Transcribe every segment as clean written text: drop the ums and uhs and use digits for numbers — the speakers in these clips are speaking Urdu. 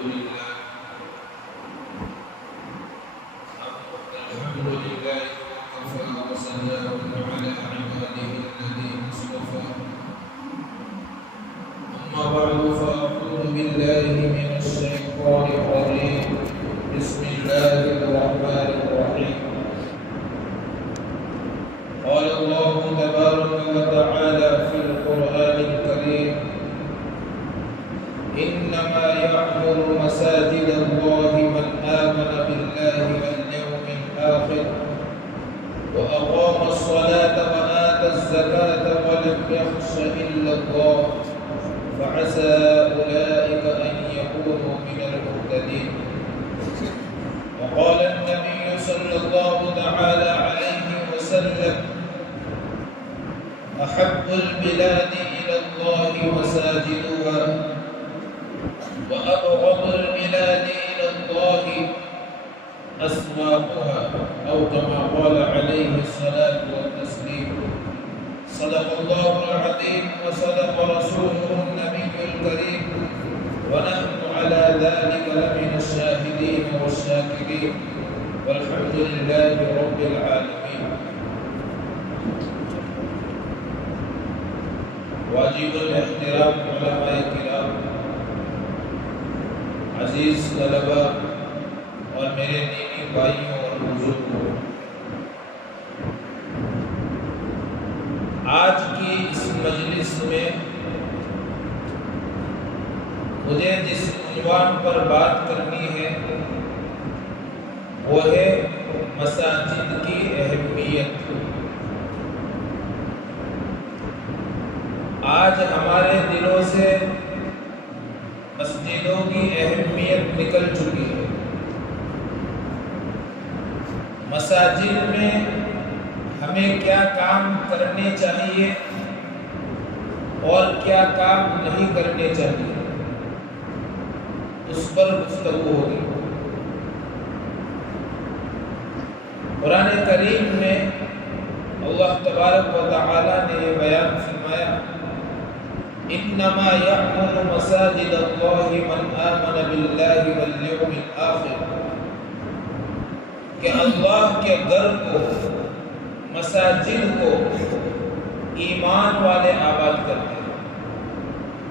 لله وكفى وسلام على عباده الذين اصطفى. أما بعد فأعوذ بالله من الشيطان الرجيم. بسم الله الرحمن الرحيم. قال الله تبارك وتعالى في القرآن الكريم: إنما يعمر مساجد الله من آمن بالله واليوم الآخر وأقام الصلاة وآتى الزكاة ولم يخش إلا الله فعسى أولئك أن يكونوا من المهتدين. وقال النبي صلى الله تعالى عليه وسلم: أحب البلاد إلى الله مساجدها وأبغض البلاد إلى الله أسواقها، أو كما قال عليه الصلاة والتسليم. صدق الله العظيم وصدق رسوله النبي الكريم، ونحن على ذلك لمن الشاهدين والشاكرين، والحمد لله رب العالمين. واجب الاحترام علماء کرام، عزیز طلباء اور میرے دینی بھائیوں اور بزرگوں، آج کی اس مجلس میں مجھے جس عنوان پر بات کرنی ہے وہ ہے مساجد کی اہمیت۔ آج ہمارے دلوں سے مسجدوں کی اہمیت نکل چکی ہے۔ مساجد میں ہمیں کیا کام کرنے چاہیے اور کیا کام نہیں کرنے چاہیے، اس پر گفتگو ہوگی۔ قرآن کریم میں اللہ تبارک و تعالی نے یہ بیان فرمایا: انما یعمر مساجد اللہ من آمن باللہ والیوم الآخر، کہ اللہ کے گھر کو، مساجد کو ایمان والے آباد کرتے ہیں۔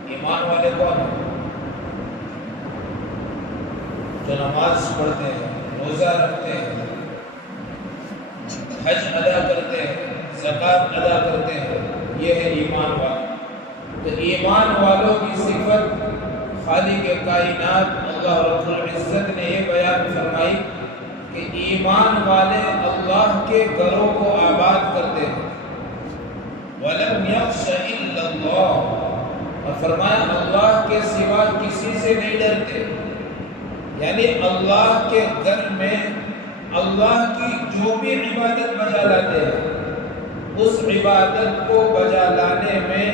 ایمان والے کون ہیں؟ جو نماز پڑھتے ہیں، روزہ رکھتے ہیں، حج ادا کرتے ہیں، زکوٰۃ ادا کرتے ہیں، یہ ہے ایمان والے۔ تو ایمان والوں کی صفت خالق کائنات اللہ رب العزت نے یہ بیان فرمائی کہ ایمان والے اللہ کے گھروں کو آباد کرتے ہیں۔ وَلَمْ يَخْشَ إِلَّا اللَّهُ، اور فرمایا اللہ کے سوا کسی سے نہیں ڈرتے، یعنی اللہ کے گھر میں اللہ کی جو بھی عبادت بجا لاتے ہیں، اس عبادت کو بجا لانے میں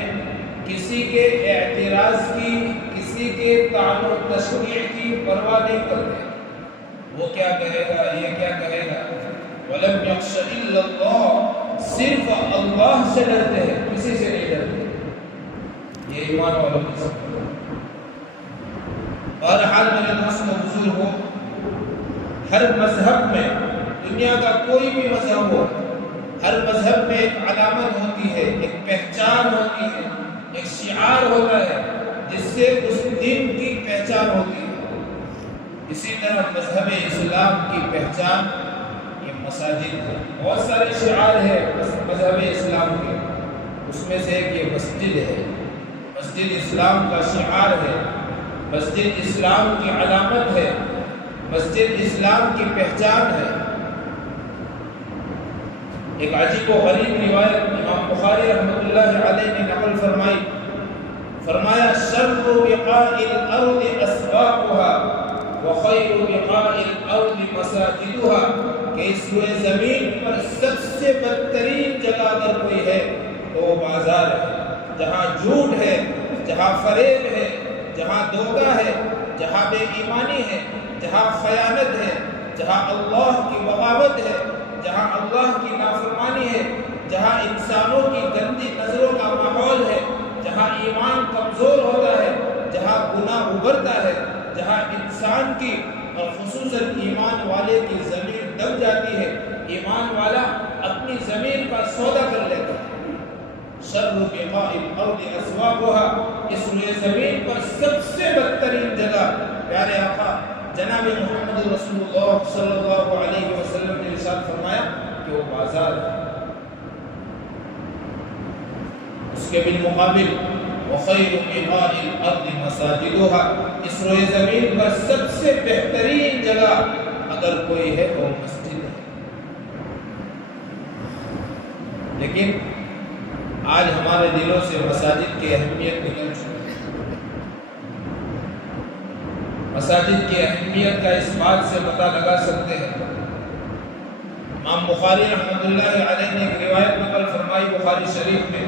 کسی کے اعتراض کی، کسی کے طعن و تشنیع کی پرواہ نہیں کرتے۔ وہ کیا کہے گا، یہ کیا کہے گا، وَلَمْ يَخْشَ إِلَّا اللَّهُ، صرف اللہ سے ڈرتے ہیں، کسی سے نہیں ڈرتے۔ یہ ایمان والوں کی صفت ہے۔ بہرحال میرے دوستوں بزرگوں، ہر مذہب میں، دنیا کا کوئی بھی مذہب ہو، ہر مذہب میں ایک علامت ہوتی ہے، ایک پہچان ہوتی ہے، ایک شعار ہوتا ہے جس سے اس دین کی پہچان ہوتی ہے۔ اسی طرح مذہب اسلام کی پہچان یہ مساجد ہے۔ بہت سارے شعار ہیں مذہب اسلام کے، اس میں سے ایک یہ مسجد ہے۔ مسجد اسلام کا شعار ہے، مسجد اسلام کی علامت ہے، مسجد اسلام کی پہچان ہے۔ ایک عجیب و غریب روایت امام بخاری رحمۃ اللہ علیہ نے نقل فرمائی، فرمایا: شر بقاء الارض اسواقها وخیر بقاء الارض مساجدها، کہ اس روئے زمین پر سب سے بدترین جگہ اگر کوئی ہے تو وہ بازار ہے، جہاں جھوٹ ہے، جہاں فریب ہے، جہاں دھوکہ ہے، جہاں بے ایمانی ہے، جہاں خیانت ہے، جہاں اللہ کی بغاوت ہے، جہاں اللہ کی نافرمانی ہے، جہاں انسانوں کی گندی نظروں کا ماحول ہے، جہاں ایمان کمزور ہوتا ہے، جہاں گناہ ابھرتا ہے، جہاں انسان کی اور خصوصاً ایمان والے کی زمین دب جاتی ہے، ایمان والا اپنی زمین کا سودا کر لیتا ہے۔ شر بقاء الارض اسواقها، اس روئے زمین پر سب سے بدترین جگہ پیارے آقا جناب محمد رسول اللہ صلی اللہ علیہ وسلم نے ارشاد فرمایا کہ وہ بازار ہے۔ اس کے بالمقابل وخیر بقاء الارض مساجدها، اس روئے زمین پر سب سے بہترین جگہ اگر کوئی ہے وہ مسجد ہے۔ لیکن آج ہمارے دلوں سے مساجد کی اہمیت نکل چکی ہے۔ مساجد کی اہمیت کا اس بات سے پتہ لگا سکتے ہیں، امام بخاری رحمۃ اللہ علیہ نے ایک روایت نقل فرمائی بخاری شریف میں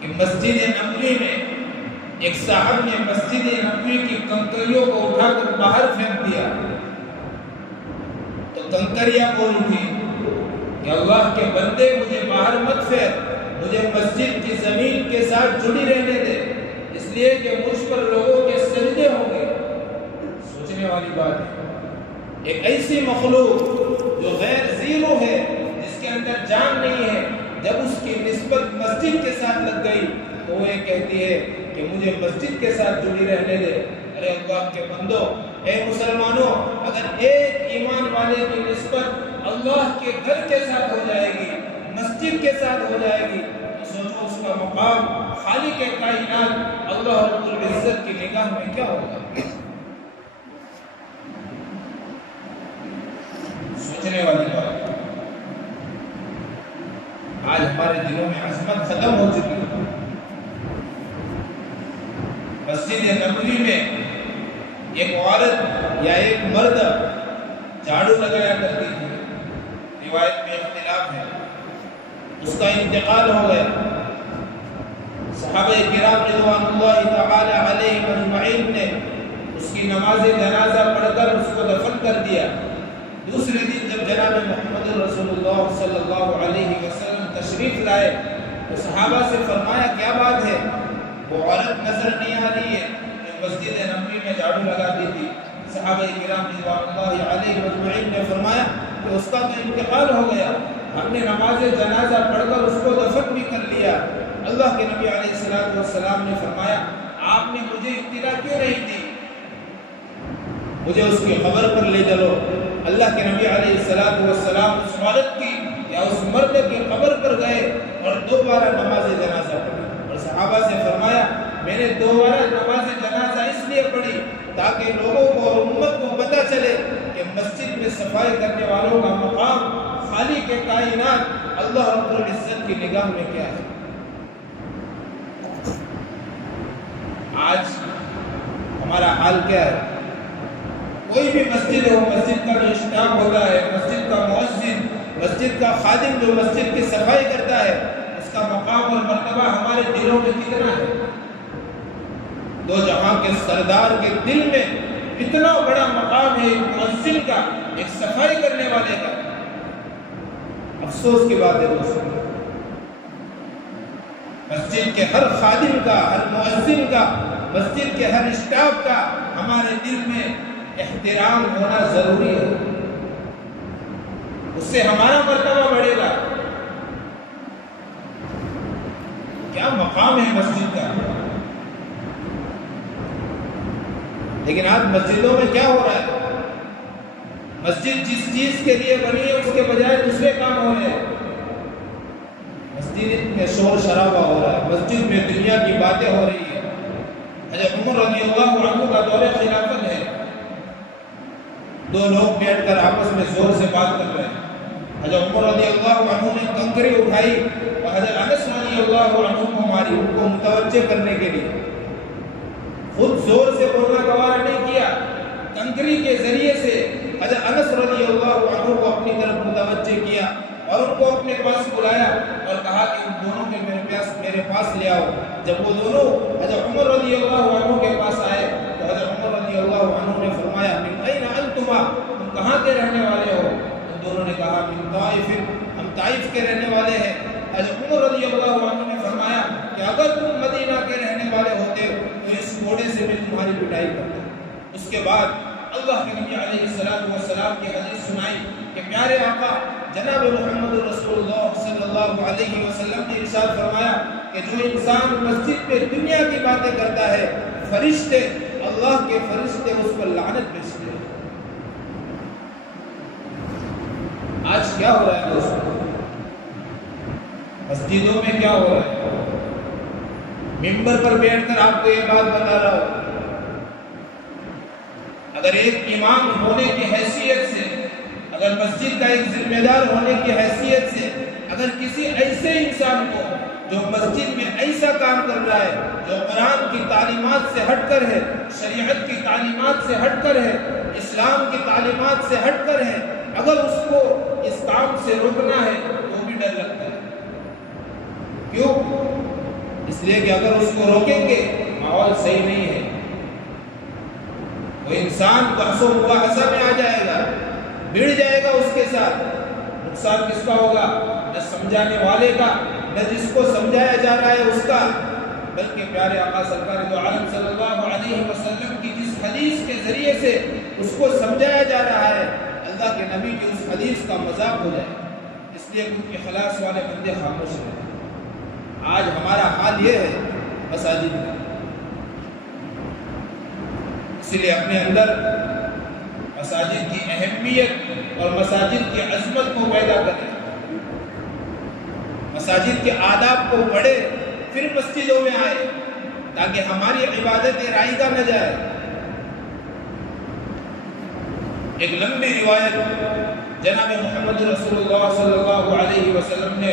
کہ مسجد نبوی میں ایک صاحب نے مسجد نبوی کی کنکریوں کو اٹھا کر باہر پھینک دیا تو کنکریاں بول اٹھی کہ اللہ کے بندے مجھے باہر مت پھینک، مجھے مسجد کی زمین کے ساتھ جڑی رہنے دے، اس لیے کہ مجھ پر لوگوں کے سجدے ہوں گے۔ سوچنے والی بات ہے، ایک ایسی مخلوق جو غیر زیرو ہے، جس کے اندر جان نہیں ہے، جب اس کی نسبت مسجد کے ساتھ لگ گئی تو وہ یہ کہتی ہے کہ مجھے مسجد کے ساتھ جڑی رہنے دے۔ ارے اللہ کے بندو، اے مسلمانوں، اگر ایک ایمان والے کی نسبت اللہ کے گھر کے ساتھ ہو جائے گی، مسجد کے ساتھ ہو جائے گی، تو سوچو اس کا مقام خالق کائنات اللہ رب العزت کی نگاہ میں کیا ہوگا۔ سوچنے والی بات، آج ہمارے دلوں میں عظمت ختم ہو چکی ہے۔ مسجد نبوی میں ایک عورت یا ایک مرد جھاڑو لگایا کرتی تھی، روایت میں اختلاف ہے، اس کا انتقال ہو گیا۔ صحابہ کرام رضوان اللہ تعالی علیہم اجمعین نے اس کی نماز جنازہ پڑھ کر اس کو دفن کر دیا۔ دوسرے دن جب جناب محمد رسول اللہ صلی اللہ علیہ وسلم تشریف لائے تو صحابہ سے فرمایا کیا بات ہے؟ وہ عورت نظر نہیں آ رہی ہے جو مسجد نبوی میں جھاڑو لگاتی تھی۔ صحابہ کرام رضوان اللہ علیہ اجمعین نے فرمایا کہ اس کا تو انتقال ہو گیا، ہم نے نماز جنازہ پڑھ کر اس کو دفن بھی کر لیا۔ اللہ کے نبی علیہ السلام نے فرمایا آپ نے مجھے اطلاع کیوں نہیں دی؟ مجھے اس کی قبر پر لے چلو۔ اللہ کے نبی علیہ السلام اس عورت کی یا اس مرد کی قبر پر گئے اور دوبارہ نماز جنازہ پڑھی، اور صحابہ سے فرمایا میں نے دوبارہ نماز جنازہ اس لیے پڑھی تاکہ لوگوں کو اور امت کو پتہ چلے کہ مسجد میں صفائی کرنے والوں کا مقام خالق کائنات اللہ رب العزت کی نگاہ میں کیا ہے۔ آج ہمارا حال کیا ہے؟ کوئی بھی مسجد ہو، مسجد کا جو اسٹاف ہوتا ہے، مسجد کا مؤذن، مسجد کا خادم جو مسجد کی صفائی کرتا ہے، اس کا مقام اور مرتبہ ہمارے دلوں میں کتنا ہے؟ دو جہاں کے سردار کے دل میں اتنا بڑا مقام ہے ایک مؤذن کا، ایک صفائی کرنے والے کا۔ افسوس کی بات ہے دوستوں، مسجد کے ہر خادم کا، ہر مؤذن کا، مسجد کے ہر اسٹاف کا ہمارے دل میں احترام ہونا ضروری ہے، اس سے ہمارا مرتبہ بڑھے گا۔ کیا مقام ہے مسجد کا؟ لیکن آج مسجدوں میں کیا ہو رہا ہے؟ مسجد جس چیز کے لیے بنی ہے اس کے بجائے دوسرے کام ہو رہے ہیں۔ مسجد میں شور شرابہ ہو رہا ہے، مسجد میں دنیا کی باتیں ہو رہی ہیں۔ حضرت عمر رضی اللہ عنہ کا دور خلافت ہے، دو لوگ بیٹھ کر آپس میں زور سے بات کر رہے ہیں۔ حضرت عمر رضی اللہ عنہ نے کنکری اٹھائی اور حضرت انس رضی اللہ عنہ کو ماری، ان کو متوجہ کرنے کے لیے۔ خود زور سے بولنا گوارا نہیں کیا، کنکری کے ذریعے سے حضرت انس رضی اللہ عنہ کو اپنی طرف متوجہ کیا اور ان کو اپنے پاس بلایا اور کہا کہ ان دونوں کے میرے پاس لے آؤ۔ جب وہ دونوں حضرت عمر رضی اللہ عنہ کے پاس آئے تو حضرت عمر رضی اللہ عنہ نے فرمایا من این انتما، تم کہاں کے رہنے والے ہو؟ ان دونوں نے کہا من طائف، ہم طائف کے رہنے والے ہیں۔ حضرت عمر رضی اللہ عنہ نے فرمایا کہ اگر تم مدینہ کے رہنے والے ہوتے تو اس گھوڑے سے بھی تمہاری پٹائی کرتا۔ اس کے بعد اللہ کے نبی علیہ السلام کی حدیث سنائی کہ پیارے آقا جناب محمد رسول اللہ صلی اللہ علیہ وسلم نے ارشاد فرمایا کہ جو انسان مسجد میں دنیا کی باتیں کرتا ہے، فرشتے، اللہ کے فرشتے اس پر لعنت بھیجتے ہیں۔ آج کیا ہو رہا ہے دوستوں؟ مسجدوں میں کیا ہو رہا ہے؟ ممبر پر بیٹھ کر آپ کو یہ بات بتا رہا ہوں، اگر ایک امام ہونے کی حیثیت سے، اگر مسجد کا ایک ذمہ دار ہونے کی حیثیت سے، اگر کسی ایسے انسان کو جو مسجد میں ایسا کام کر رہا ہے جو قرآن کی تعلیمات سے ہٹ کر ہے، شریعت کی تعلیمات سے ہٹ کر ہے، اسلام کی تعلیمات سے ہٹ کر ہے، اگر اس کو اس کام سے روکنا ہے تو بھی ڈر لگتا ہے۔ کیوں؟ اس لیے کہ اگر اس کو روکیں گے ماحول صحیح نہیں ہے، وہ انسان بحث و مباحثہ میں آ جائے گا، بھیڑ جائے گا، اس کے ساتھ نقصان کس کا ہوگا؟ نہ سمجھانے والے کا، نہ جس کو سمجھایا جا رہا ہے اس کا، بلکہ پیارے آقا سرکار دو عالم صلی اللہ علیہ وسلم کی جس حدیث کے ذریعے سے اس کو سمجھایا جا رہا ہے، اللہ کے نبی کی اس حدیث کا مذاق ہو جائے۔ اس لیے کچھ اخلاص والے بندے خاموش رہے۔ آج ہمارا حال یہ ہے مساجد میں، اس لیے اپنے اندر مساجد کی اہمیت اور مساجد کی عظمت کو پیدا کریں، مساجد کے آداب کو پڑھے، پھر مسجدوں میں آئے تاکہ ہماری عبادتیں رائگاں نہ جائے۔ ایک لمبی روایت جناب محمد رسول اللہ صلی اللہ علیہ وسلم نے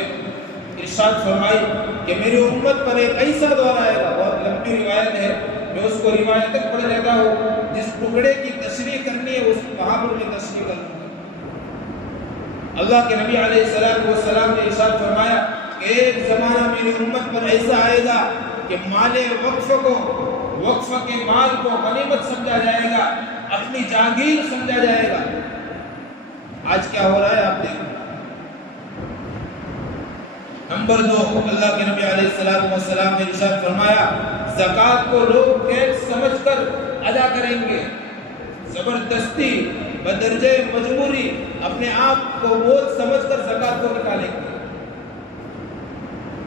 ارشاد فرمائی کہ میری امت پر ایک ایسا دور آئے گا، بہت لمبی روایت ہے، میں اس کو روایت تک پڑھ لیتا ہوں، جس ٹکڑے کی تشریح کرنی ہے اس وہاں پر میں تشریح کروں گا۔ اللہ کے نبی علیہ السلام نے ارشاد فرمایا کہ ایک زمانہ میری امت پر ایسا آئے گا کہ مال وقف کے مال کو غنیمت سمجھا جائے گا، اپنی جاگیر سمجھا جائے گا۔ آج کیا ہو رہا ہے آپ دیکھیں۔ نمبر 2، اللہ کے نبی علیہ السلام نے ارشاد فرمایا زکوٰۃ کو لوگ غیر سمجھ کر ادا کریں گے، زبردستی بدرجہ مجبوری اپنے آپ کو بوجھ سمجھ کر زکوٰۃ کو نکالیں گے۔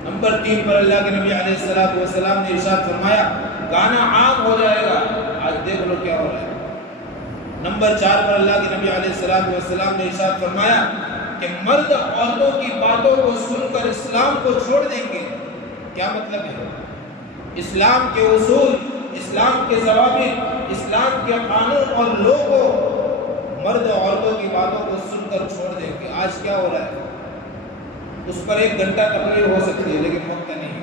نمبر 3 پر اللہ کے نبی علیہ السلام نے ارشاد فرمایا گانا عام ہو جائے گا۔ آج دیکھ لو کیا ہو رہا ہے۔ نمبر 4 پر اللہ کے نبی علیہ السلام نے ارشاد فرمایا کہ مرد عورتوں کی باتوں کو سن کر اسلام کو چھوڑ دیں گے۔ کیا مطلب ہے؟ اسلام کے اصول، اسلام کے ضوابط، اسلام کے قانون اور لوگوں مرد عورتوں کی باتوں کو سن کر چھوڑ دیں گے۔ آج کیا ہو رہا ہے؟ اس پر 1 گھنٹہ تقریر ہو سکتی ہے لیکن وقت نہیں۔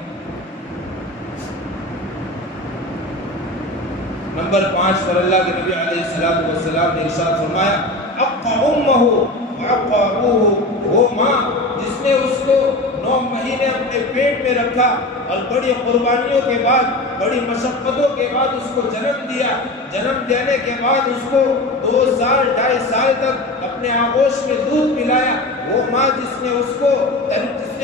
نمبر 5 پر اللہ کے نبی علیہ السلام نے ارشاد فرمایا اقا امہ وعقا ابوہ، وہ ماں جس نے اس کو 9 مہینے اپنے پیٹ میں رکھا اور بڑی قربانیوں کے بعد، بڑی مشقتوں کے بعد اس کو جنم دیا، جنم دینے کے بعد اس کو 2 سال 2.5 سال تک اپنے آغوش میں دودھ پلایا، وہ ماں جس نے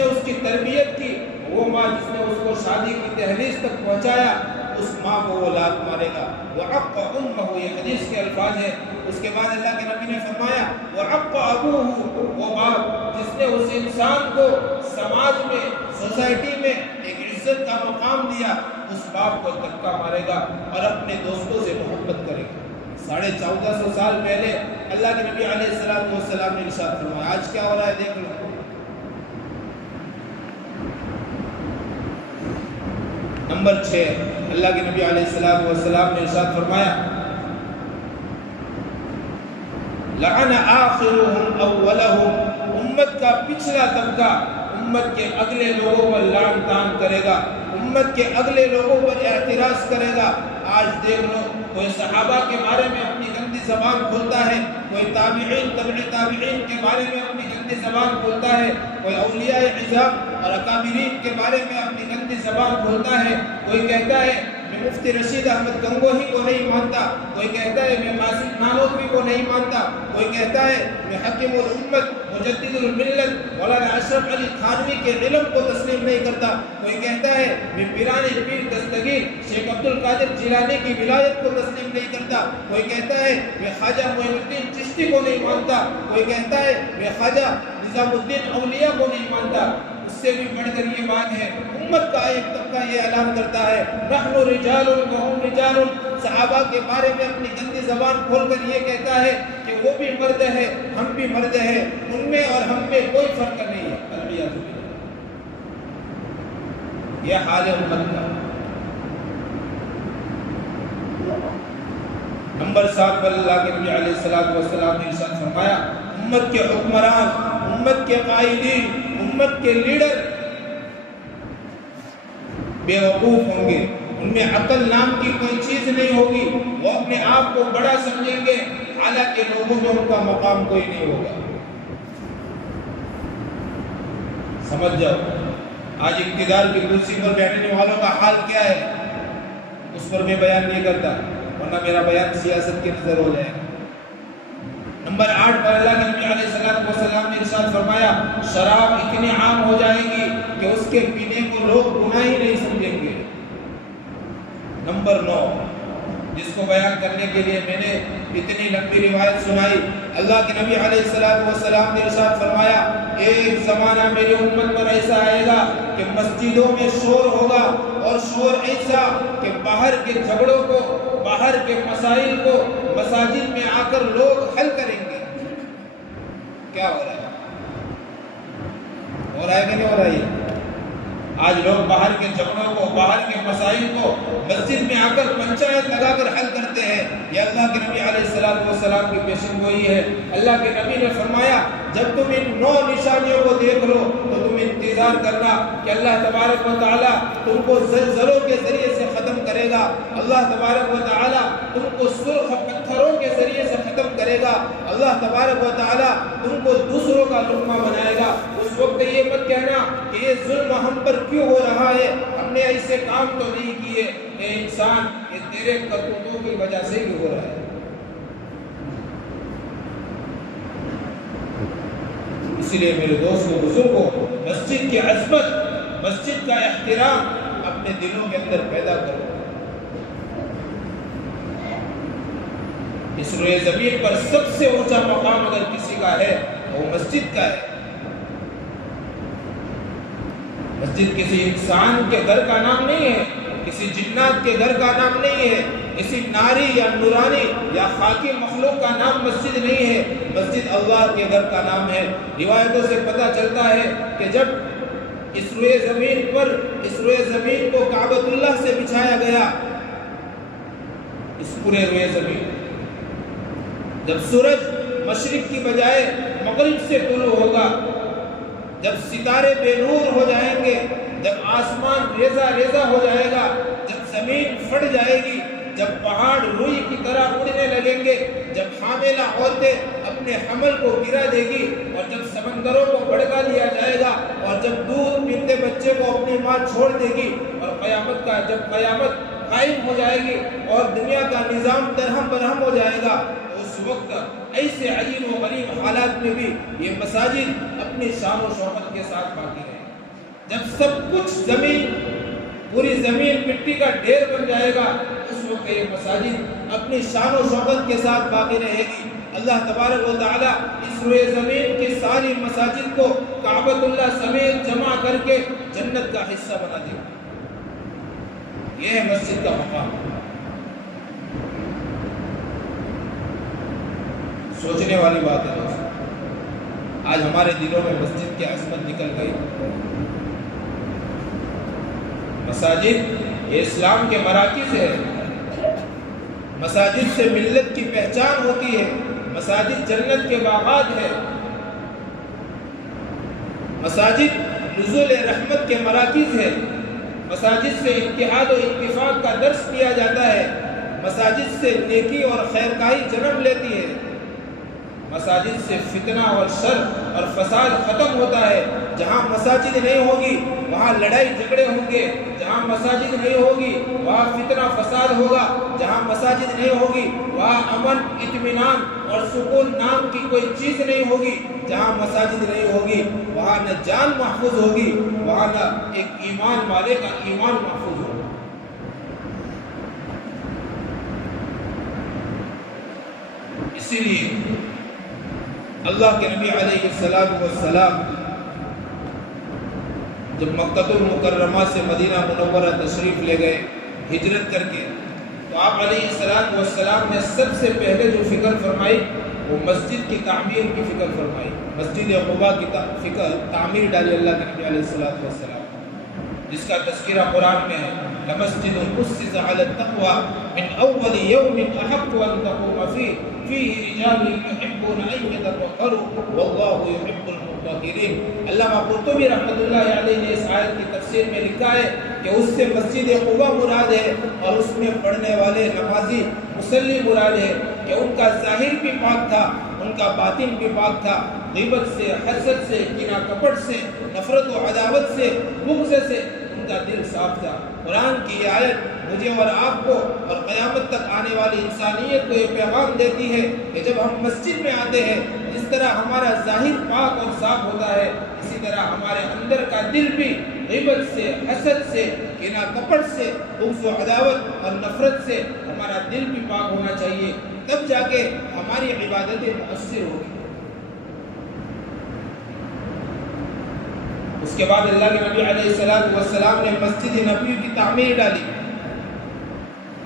اس کی تربیت کی، وہ ماں جس نے اس کو شادی کی دہلیز تک پہنچایا، اس ماں کو وہ لات مارے گا۔ وَعَقَّ أُمَّهُ، یہ حدیث کے الفاظ ہیں۔ اس کے بعد اللہ کے نبی نے فرمایا وَعَقَّ أَبُوهُ، وہ باپ جس نے اس انسان کو سماج میں، سوسائٹی میں ایک عزت کا مقام دیا، اس باپ کو دھکا مارے گا اور اپنے دوستوں سے محبت کرے گا۔ 1450 سال پہلے اللہ کے نبی علیہ السلام نے ارشاد فرمایا۔ آج کیا ہو رہا ہے دیکھ لو۔ نمبر 6، اللہ کے نبی علیہ السلام نے ارشاد فرمایا لعن آخرهم اولهم، امت کا پچھلا طبقہ امت کے اگلے لوگوں پر لعن تان کرے گا، امت کے اگلے لوگوں پر اعتراض کرے گا۔ آج دیکھ لو، کوئی صحابہ کے بارے میں اپنی گندی زبان کھولتا ہے، کوئی تابعین تابعین کے بارے میں اپنی گندی زبان کھولتا ہے، کوئی اولیاء عظام اور اکابرین کے بارے میں اپنی گندی زبان کھولتا ہے، کوئی کہتا ہے میں مفتی رشید احمد گنگوہی کو نہیں مانتا، کوئی کہتا ہے میں قاسم نانوتوی کو نہیں مانتا، کوئی کہتا ہے میں حکیم الامت مجدد الملت مولانا اشرف علی تھانوی کے علم کو تسلیم نہیں کرتا، کوئی کہتا ہے میں پیران پیر دستگیر شیخ عبد القادر جیلانی کی ولایت کو تسلیم نہیں کرتا، کوئی کہتا ہے میں خواجہ معین الدین چشتی کو نہیں مانتا، کوئی کہتا ہے میں خواجہ نظام الدین اولیاء کو نہیں مانتا۔ اس سے بھی بڑھ کر یہ بات ہے، امت کا ایک طبقہ یہ اعلان کرتا ہے نحن رجال وهم رجال، صحابہ کے بارے میں اپنی گندی زبان کھول کر یہ کہتا ہے کہ وہ بھی مرد ہے ہم بھی مرد ہیں، ان میں اور ہم میں کوئی فرق نہیں ہے۔ العیاذ باللہ، یہ حال ہے امت کا۔ نمبر 7 پر اللہ کے نبی علیہ السلام نے ارشاد فرمایا امت کے حکمران، امت کے قائدین، امت کے لیڈر بے وقوف ہوں گے، ان میں عقل نام کی کوئی چیز نہیں ہوگی، وہ اپنے آپ کو بڑا سمجھیں گے حالانکہ لوگوں میں ان کا مقام کوئی نہیں ہوگا۔ سمجھ جاؤ آج اقتدار کی کرسی پر بیٹھنے والوں کا حال کیا ہے، اس پر میں بیان نہیں کرتا ورنہ میرا بیان سیاست کی نظر ہو جائے۔ نمبر 8 پر اللہ کے نبی علیہ السلام نے ارشاد فرمایا شراب اتنی عام ہو جائے گی کہ اس کے پینے کو لوگ گناہ ہی نہیں سمجھیں گے۔ نمبر 9 جس کو بیان کرنے کے لیے میں نے اتنی لمبی روایت سنائی، اللہ کے نبی علیہ السلام نے ارشاد فرمایا ایک زمانہ میری امت پر ایسا آئے گا کہ مسجدوں میں شور ہوگا، اور شور ایسا کہ باہر کے جھگڑوں کو، باہر کے مسائل کو مساجد میں آ کر لوگ حل کریں گے۔ کیا ہو رہا ہے؟ ہو رہا ہے کہ نہیں ہو رہا ہے؟ آج لوگ باہر کے جھگڑوں کو، باہر کے مسائل کو مسجد میں آ کر پنچایت لگا کر حل کرتے ہیں۔ یہ اللہ کے نبی علیہ السلام کی پیشن گوئی ہے۔ اللہ کے نبی نے فرمایا جب تم ان 9 نشانیوں کو دیکھ لو تو تم انتظار کرنا کہ اللہ تبارک و تعالیٰ تم کو زلزلوں کے ذریعے سے ختم کرے گا، اللہ تبارک و تعالیٰ تم کو سرخ پتھروں کے ذریعے سے ختم کرے گا، اللہ تبارک و تعالیٰ تم کو دوسروں کا لقمہ بنائے گا۔ اس وقت یہ مت کہنا کہ یہ ظلم ہم پر کیوں ہو رہا ہے، ہم نے ایسے کام تو نہیں کیے، اے انسان یہ تیرے کرتوتوں کی وجہ سے ہی ہو رہا ہے۔ اسی لیے میرے دوستوں بزرگوں، مسجد کی عظمت، مسجد کا احترام اپنے دلوں کے اندر پیدا کرو۔ اس روئے زمین پر سب سے اونچا مقام اگر کسی کا ہے وہ مسجد کا ہے۔ مسجد کسی انسان کے گھر کا نام نہیں ہے، کسی جنات کے گھر کا نام نہیں ہے، کسی ناری یا نورانی یا خاکی مخلوق کا نام مسجد نہیں ہے، مسجد اللہ کے گھر کا نام ہے۔ روایتوں سے پتہ چلتا ہے کہ جب اس روئے زمین پر، اس روئے زمین کو کعبۃ اللہ سے بچھایا گیا، اس پورے روئے زمین، جب سورج مشرق کی بجائے مغرب سے طلوع ہوگا، جب ستارے بے نور ہو جائیں گے، جب آسمان ریزہ ریزہ ہو جائے گا، جب زمین پھٹ جائے گی، جب پہاڑ روئی کی طرح اڑنے لگیں گے، جب حاملہ عورتیں اپنے حمل کو گرا دے گی، اور جب سمندروں کو بھڑکا دیا جائے گا، اور جب دودھ پیتے بچے کو اپنی ماں چھوڑ دے گی، اور جب قیامت قائم ہو جائے گی اور دنیا کا نظام درہم برہم ہو جائے گا، اس وقت ایسے عجیب و غریب حالات میں بھی یہ مساجد اپنی شان و شوکت کے ساتھ باقی رہے۔ جب سب کچھ زمین، پوری زمین مٹی کا ڈھیر بن جائے گا، اس وقت یہ مساجد اپنی شان و شوکت کے ساتھ باقی رہے گی۔ اللہ تبارک و تعالیٰ اس روئے زمین کی ساری مساجد کو کعبۃ اللہ سمیت جمع کر کے جنت کا حصہ بنا دے گا۔ یہ ہے مسجد کا مقام۔ سوچنے والی بات ہے دوستوں، آج ہمارے دلوں میں مسجد کی عظمت نکل گئی۔ مساجد یہ اسلام کے مراکز ہے، مساجد سے ملت کی پہچان ہوتی ہے، مساجد جنت کے باغات ہے، مساجد نزول رحمت کے مراکز ہے، مساجد سے اتحاد و اتفاق کا درس دیا جاتا ہے، مساجد سے نیکی اور خیرخواہی جنم لیتی ہے، مساجد سے فتنہ اور شر اور فساد ختم ہوتا ہے۔ جہاں مساجد نہیں ہوگی وہاں لڑائی جھگڑے ہوں گے، جہاں جہاں مساجد نہیں ہوگی وہاں فتنہ فساد ہوگا، جہاں مساجد نہیں ہوگی وہاں امن اطمینان اور سکون نام کی کوئی چیز نہیں ہوگی، جہاں مساجد نہیں ہوگی وہاں نہ جان محفوظ ہوگی، وہاں نہ ایک ایمان والے کا ایمان محفوظ ہوگا۔ اسی لیے اللہ کے نبی علیہ السلام جب مکہ المکرمہ سے مدینہ منورہ تشریف لے گئے ہجرت کر کے، تو آپ علیہ السلام نے سب سے پہلے جو فکر فرمائی وہ مسجد کی تعمیر کی فکر فرمائی، مسجد قباء کی تعمیر ڈالی اللہ کے نبی علیہ السلام، جس کا تذکرہ قرآن میں ہے، لمسجد اسس علی التقوی من اول یوم احق ان تقوم فیہ رجال یحبون ان یتطہروا واللہ یحب المطہرین۔ علامہ قرطبی رحمۃ اللہ علیہ نے اس آیت کی تفسیر میں لکھا ہے کہ اس سے مسجد قباء مراد ہے اور اس میں پڑھنے والے نمازی مصلی مراد ہے کہ ان کا ظاہر بھی پاک تھا، ان کا باطن بھی پاک تھا، غیبت سے، حسد سے، کینہ کپٹ سے، نفرت و عداوت سے، بغض سے ان کا دل صاف تھا۔ قرآن کی یہ آیت مجھے اور آپ کو اور قیامت تک آنے والی انسانیت کو یہ پیغام دیتی ہے کہ جب ہم مسجد میں آتے ہیں، جس طرح ہمارا ظاہر پاک اور صاف ہوتا ہے، اسی طرح ہمارے اندر کا دل بھی غیبت سے، حسد سے، کینہ کپٹ سے، بغض و عداوت اور نفرت سے ہمارا دل بھی پاک ہونا چاہیے، تب جا کے ہماری عبادتیں مؤثر ہوگی۔ اس کے بعد اللہ کے نبی علیہ السلام نے مسجد نبوی کی تعمیر ڈالی۔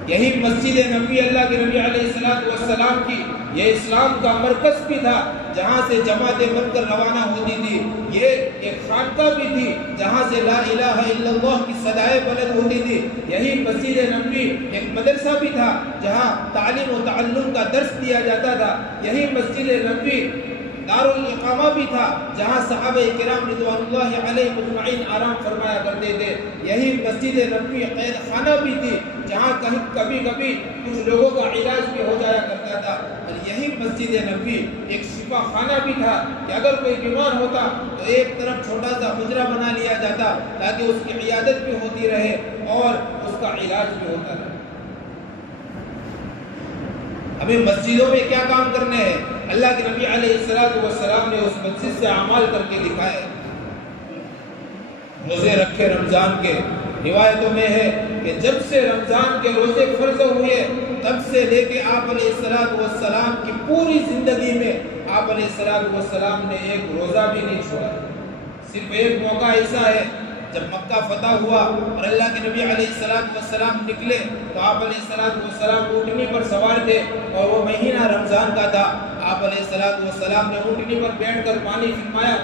یہی مسجد نبوی اللہ کے نبی علیہ السلام کی یہ اسلام کا مرکز بھی تھا، جہاں سے جماعتیں بن کر روانہ ہوتی تھی، یہ ایک خانقاہ بھی تھی جہاں سے لا الہ الا اللہ کی صدائیں بلند ہوتی تھی، یہی مسجد نبوی ایک مدرسہ بھی تھا جہاں تعلیم و تعلم کا درس دیا جاتا تھا، یہی مسجد نبوی دارالاقامہ بھی تھا جہاں صحابہ کرام رضوان اللہ علیہ مجمعین آرام فرمایا کرتے تھے، یہی مسجد نبوی قید خانہ بھی تھی جہاں کبھی کچھ لوگوں کا علاج بھی ہو جایا کرتا تھا، اور یہی مسجد نبوی ایک شفا خانہ بھی تھا کہ اگر کوئی بیمار ہوتا تو ایک طرف چھوٹا سا حجرہ بنا لیا جاتا تاکہ اس کی عیادت بھی ہوتی رہے اور اس کا علاج بھی ہوتا رہے۔ ہمیں مسجدوں میں کیا کام کرنے ہیں؟ اللہ کے نبی علیہ السلام نے اس مسجد سے اعمال کر کے دکھائے۔ روزے رکھے رمضان کے، روایتوں میں ہے کہ جب سے رمضان کے روزے فرض ہوئے تب سے لے کے آپ علیہ السلام کی پوری زندگی میں آپ علیہ السلام نے ایک روزہ بھی نہیں چھوڑا۔ صرف ایک موقع ایسا ہے جب مکہ فتح ہوا اور اللہ کے نبی علیہ السلام نکلے تو آپ علیہ السلام اونٹنی پر سوار تھے اور وہ مہینہ رمضان کا تھا، آپ علیہ السلام نے اونٹنی پر بیٹھ کر پانی فرمایا،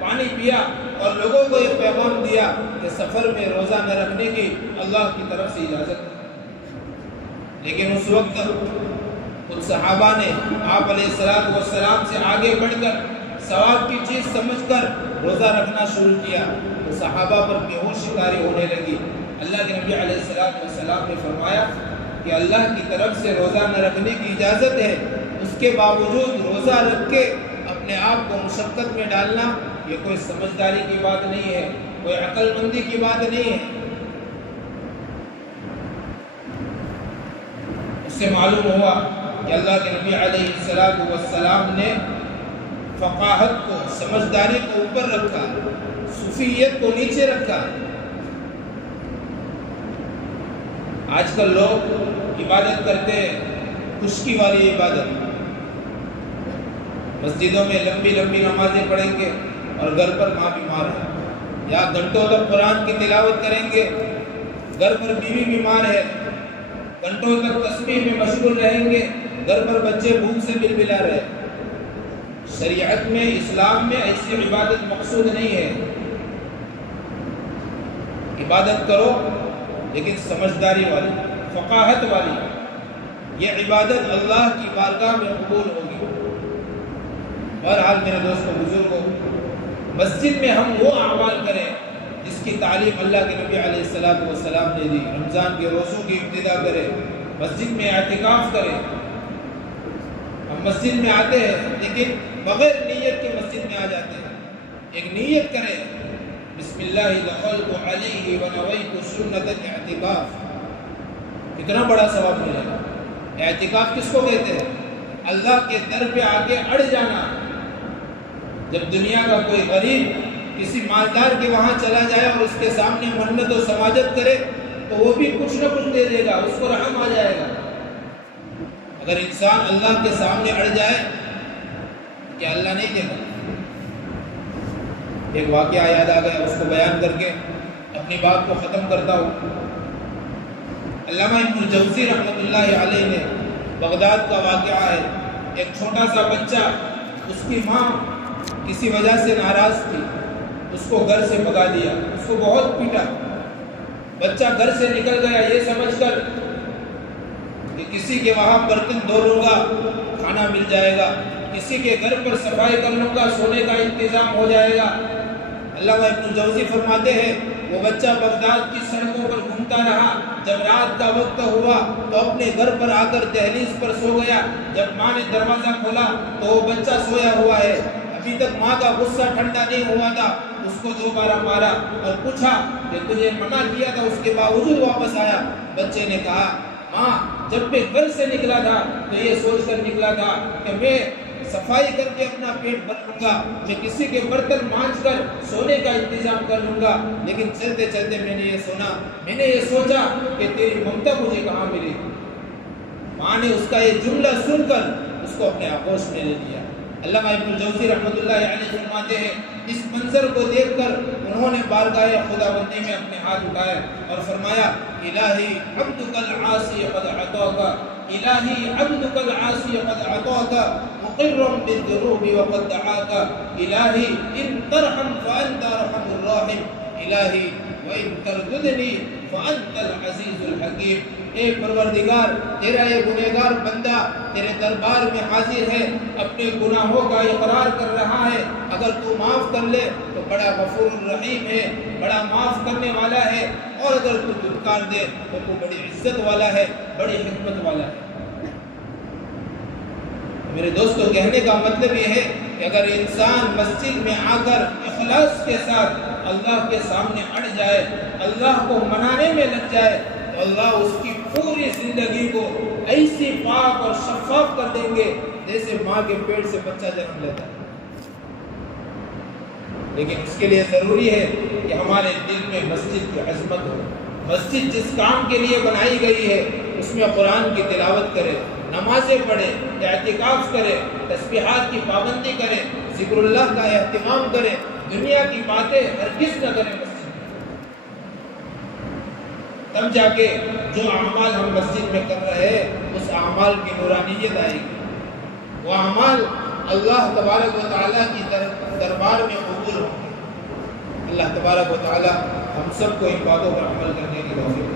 پانی پیا اور لوگوں کو یہ پیغام دیا کہ سفر میں روزہ نہ رکھنے کی اللہ کی طرف سے اجازت ہے۔ لیکن اس وقت ان صحابہ نے آپ علیہ السلام سے آگے بڑھ کر ثواب کی چیز سمجھ کر روزہ رکھنا شروع کیا تو صحابہ پر بیہوشی طاری ہونے لگی۔ اللہ کے نبی علیہ السلام نے فرمایا کہ اللہ کی طرف سے روزہ نہ رکھنے کی اجازت ہے، اس کے باوجود روزہ رکھ کے اپنے آپ کو مشقت میں ڈالنا یہ کوئی سمجھداری کی بات نہیں ہے، کوئی عقل مندی کی بات نہیں ہے۔ اس سے معلوم ہوا کہ اللہ کے نبی علیہ السلام نے فقاہت کو، سمجھداری کو اوپر رکھا، صوفیت کو نیچے رکھا۔ آج کل لوگ عبادت کرتے ہیں خشکی والی عبادت، مسجدوں میں لمبی لمبی نمازیں پڑھیں گے اور گھر پر ماں بیمار ہے، یا گھنٹوں تک قرآن کی تلاوت کریں گے، گھر پر بیوی بیمار ہے، گھنٹوں تک تسبیح میں مشغول رہیں گے، گھر پر بچے بھوک سے بلبلا رہے۔ شریعت میں، اسلام میں ایسی عبادت مقصود نہیں ہے۔ عبادت کرو لیکن سمجھداری والی، فقاہت والی، یہ عبادت اللہ کی بارگاہ میں قبول ہوگی۔ بہرحال میرے دوستوں بزرگوں، مسجد میں ہم وہ اعمال کریں جس کی تعلیم اللہ کے نبی علیہ السلام نے دی۔ رمضان کے روزوں کی ابتدا کریں، مسجد میں اعتکاف کریں۔ ہم مسجد میں آتے ہیں لیکن بغیر نیت کے مسجد میں آ جاتے ہیں۔ ایک نیت کریں، بسم بسم اللہ دخلت علیہ ونویت سنت الاعتکاف، کتنا بڑا ثواب ملے گا۔ اعتکاف کس کو کہتے ہیں؟ اللہ کے در پہ آ کے اڑ جانا۔ جب دنیا کا کوئی غریب کسی مالدار کے وہاں چلا جائے اور اس کے سامنے منت و سماجت کرے تو وہ بھی کچھ نہ کچھ دے دے گا، اس کو رحم آ جائے گا۔ اگر انسان اللہ کے سامنے اڑ جائے کیا اللہ نہیں دے گا؟ ایک واقعہ یاد آ گیا، اس کو بیان کر کے اپنی بات کو ختم کرتا ہوں۔ علامہ ابن الجوزی رحمۃ اللہ علیہ نے بغداد کا واقعہ ہے، ایک چھوٹا سا بچہ، اس کی ماں کسی وجہ سے ناراض تھی، اس کو گھر سے بھگا دیا، اس کو بہت پیٹا۔ بچہ گھر سے نکل گیا یہ سمجھ کر کہ کسی کے وہاں برتن دھو لوں گا کھانا مل جائے گا، کسی کے گھر پر صفائی کر لوں گا سونے کا انتظام ہو جائے گا۔ علامہ ابن الجوزی فرماتے ہیں وہ بچہ بغداد کی سڑکوں پر گھومتا رہا، جب رات کا وقت ہوا تو اپنے گھر پر آ کر دہلیز پر سو گیا۔ جب ماں نے دروازہ کھولا تو وہ بچہ سویا ہوا ہے، ابھی تک ماں کا غصہ ٹھنڈا نہیں ہوا تھا، اس کو دوبارہ مارا اور پوچھا کہ تجھے منع کیا تھا اس کے باوجود واپس آیا۔ بچے نے کہا ماں جب میں گھر سے نکلا تھا تو یہ سوچ کر نکلا تھا کہ میں صفائی کر کے اپنا پیٹ بھر لوں گا، میں کسی کے برتن مانجھ کر سونے کا انتظام کر لوں گا، لیکن چلتے چلتے میں نے یہ سوچا کہ تیری ممتا مجھے کہاں ملی۔ ماں نے اس کا یہ جملہ سن کر اس کو اپنے آغوش میں لے لیا۔ علامہ ابن الجوزی رحمۃ اللہ علیہ فرماتے ہیں اس منظر کو دیکھ کر انہوں نے بارگاہ خداوندی میں اپنے ہاتھ اٹھائے اور فرمایا الہی عبدک العاصی قد عطاک، الہی عبدک العاصی قد عطاک مقر بالذنوب وقد دعاک، الہی ان ترحم فانت ارحم الراحم، الہی وان ترددنی فانت العزیز الحکیم۔ اے پروردگار تیرا یہ گنہگار بندہ تیرے دربار میں حاضر ہے، اپنے گناہوں کا اقرار کر رہا ہے، اگر تو معاف کر لے تو بڑا غفور الرحیم ہے، بڑا معاف کرنے والا ہے، اور اگر تو دھتکار دے تو تو بڑی عزت والا ہے، بڑی حکمت والا ہے۔ میرے دوستو کہنے کا مطلب یہ ہے کہ اگر انسان مسجد میں آ کر اخلاص کے ساتھ اللہ کے سامنے اڑ جائے، اللہ کو منانے میں لگ جائے تو اللہ اس کی پوری زندگی کو ایسی پاک اور شفاف کر دیں گے جیسے ماں کے پیٹ سے بچہ جنم لیتا ہے۔ لیکن اس کے لیے ضروری ہے کہ ہمارے دل میں مسجد کی عظمت ہو۔ مسجد جس کام کے لیے بنائی گئی ہے اس میں قرآن کی تلاوت کرے، نمازیں پڑھے، اعتکاف کرے، تسبیحات کی پابندی کرے، ذکر اللہ کا اہتمام کرے، دنیا کی باتیں ہرگز نہ کرے مسجد میں۔ تب جا کے جو اعمال ہم مسجد میں کر رہے ہیں اس اعمال کی نورانیت آئے گی، وہ اعمال اللہ تبارک و تعالیٰ کی دربار میں قبول ہوں گے۔ اللہ تبارک و تعالیٰ ہم سب کو ان باتوں پر عمل کرنے کی توفیق